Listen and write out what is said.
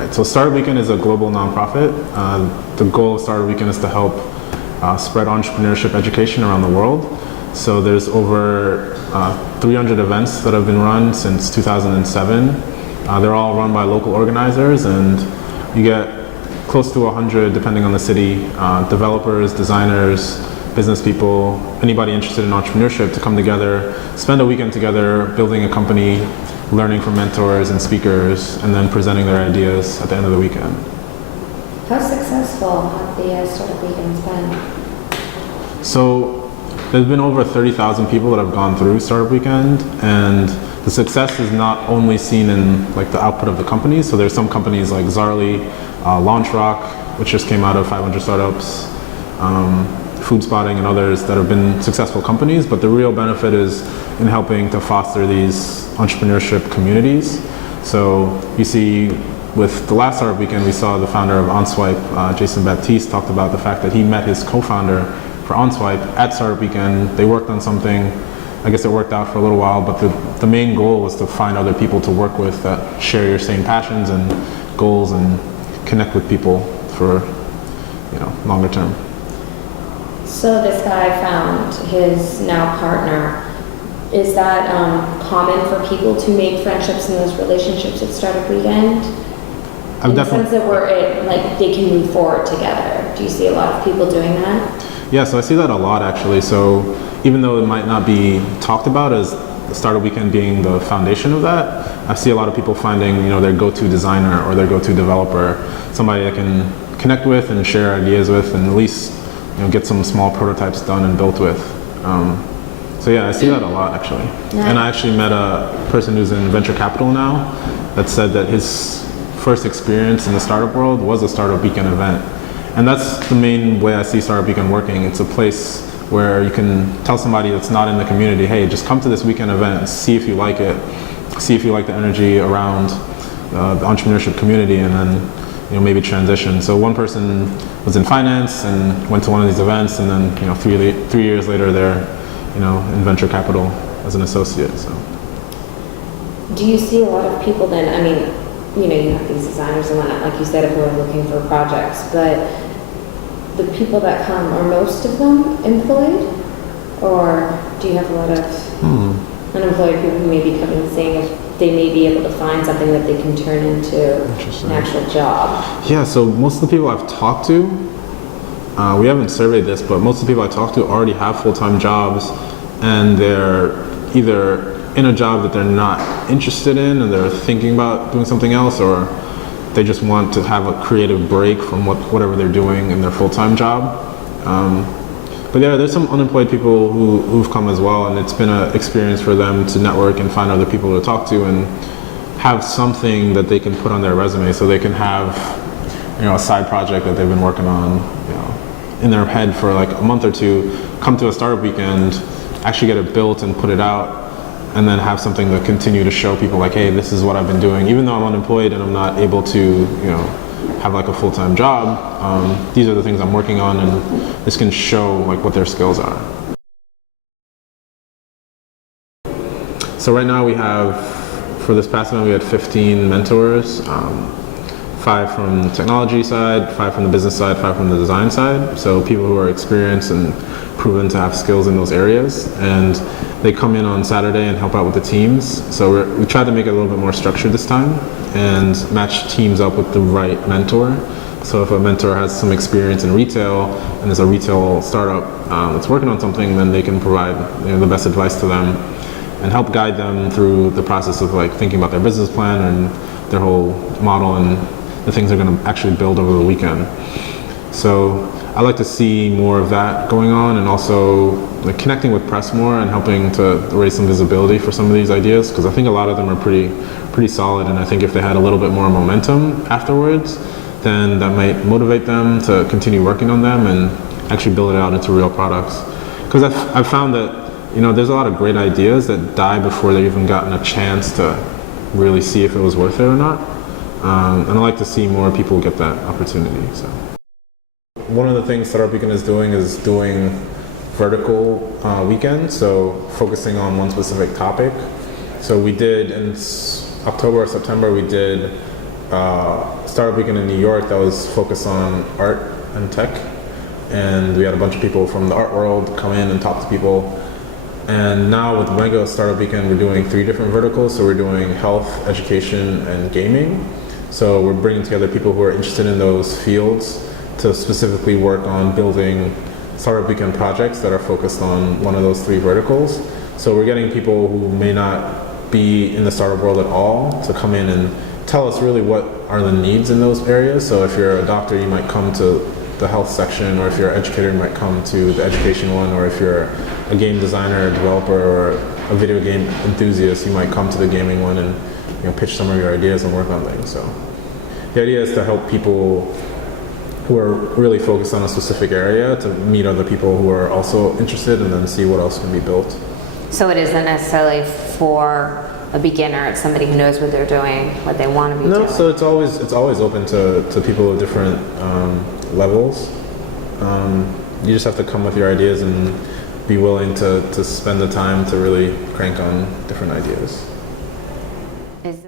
So Startup Weekend is a global nonprofit. The goal of Startup Weekend is to help spread entrepreneurship education around the world. So there's over 300 events that have been run since 2007. They're all run by local organizers, and you get close to 100, depending on the city, developers, designers, business people, anybody interested in entrepreneurship to come together, spend a weekend together building a company, learning from mentors and speakers, and then presenting their ideas at the end of the weekend. How successful have the Startup Weekends been? So there's been over 30,000 people that have gone through Startup Weekend, and the success is not only seen in like the output of the companies. So there's some companies like Zarly, LaunchRock, which just came out of 500 startups, Food Spotting and others that have been successful companies, but the real benefit is in helping to foster these entrepreneurship communities. So you see with the last Startup Weekend, we saw the founder of OnSwipe, Jason Baptiste, talked about the fact that he met his co-founder for OnSwipe at Startup Weekend. They worked on something. I guess it worked out for a little while, but the main goal was to find other people to work with that share your same passions and goals and connect with people for, longer term. So this guy found his now partner. Is that common for people to make friendships and those relationships at Startup Weekend? In the sense that they can move forward together. Do you see a lot of people doing that? Yeah, so I see that a lot actually. So even though it might not be talked about as the Startup Weekend being the foundation of that, I see a lot of people finding their go-to designer or their go-to developer, somebody they can connect with and share ideas with, and at least get some small prototypes done and built with. So yeah, I see that a lot actually. Yeah. And I actually met a person who's in venture capital now that said that his first experience in the startup world was a Startup Weekend event. And that's the main way I see Startup Weekend working. It's a place where you can tell somebody that's not in the community, hey, just come to this weekend event, see if you like it, see if you like the energy around the entrepreneurship community, and then maybe transition. So one person was in finance and went to one of these events, and then 3 years later they're in venture capital as an associate. So do you see a lot of people then? I mean, you have these designers and whatnot, like you said, who are looking for projects, but the people that come, are most of them employed, or do you have a lot of unemployed people who may be coming saying if they may be able to find something that they can turn into an actual job? Yeah, so most of the people I've talked to, we haven't surveyed this, but most of the people I talk to already have full-time jobs, and they're either in a job that they're not interested in and they're thinking about doing something else, or they just want to have a creative break from whatever they're doing in their full-time job. But yeah, there's some unemployed people who've come as well, and it's been an experience for them to network and find other people to talk to and have something that they can put on their resume, so they can have a side project that they've been working on in their head for like a month or two, come to a Startup Weekend, actually get it built and put it out, and then have something to continue to show people like, hey, this is what I've been doing. Even though I'm unemployed and I'm not able to, have like a full-time job, these are the things I'm working on, and this can show like what their skills are. So right now we have, for this past event, we had 15 mentors, 5 from the technology side, 5 from the business side, 5 from the design side. So people who are experienced and proven to have skills in those areas, and they come in on Saturday and help out with the teams. So we tried to make it a little bit more structured this time and match teams up with the right mentor. So if a mentor has some experience in retail and there's a retail startup that's working on something, then they can provide the best advice to them and help guide them through the process of like thinking about their business plan and their whole model and the things they're going to actually build over the weekend. So I like to see more of that going on, and also like connecting with press more and helping to raise some visibility for some of these ideas, because I think a lot of them are pretty solid, and I think if they had a little bit more momentum afterwards, then that might motivate them to continue working on them and actually build it out into real products. Because I've found that there's a lot of great ideas that die before they've even gotten a chance to really see if it was worth it or not. And I like to see more people get that opportunity. So one of the things Startup Weekend is doing vertical weekends, so focusing on one specific topic. So we did in October or September, we did startup weekend in New York that was focused on art and tech, and we had a bunch of people from the art world come in and talk to people. And now with Mega Startup Weekend, we're doing 3 different verticals. So we're doing health, education, and gaming. So we're bringing together people who are interested in those fields to specifically work on building Startup Weekend projects that are focused on one of those 3 verticals. So we're getting people who may not be in the startup world at all to come in and tell us really what are the needs in those areas. So if you're a doctor, you might come to the health section, or if you're an educator, you might come to the education one, or if you're a game designer, a developer, or a video game enthusiast, you might come to the gaming one and pitch some of your ideas and work on things. So the idea is to help people who are really focused on a specific area to meet other people who are also interested, and then see what else can be built. So it isn't necessarily for a beginner, it's somebody who knows what they're doing, what they want to be doing. No, so it's always open to people of different levels. You just have to come with your ideas and be willing to spend the time to really crank on different ideas. Is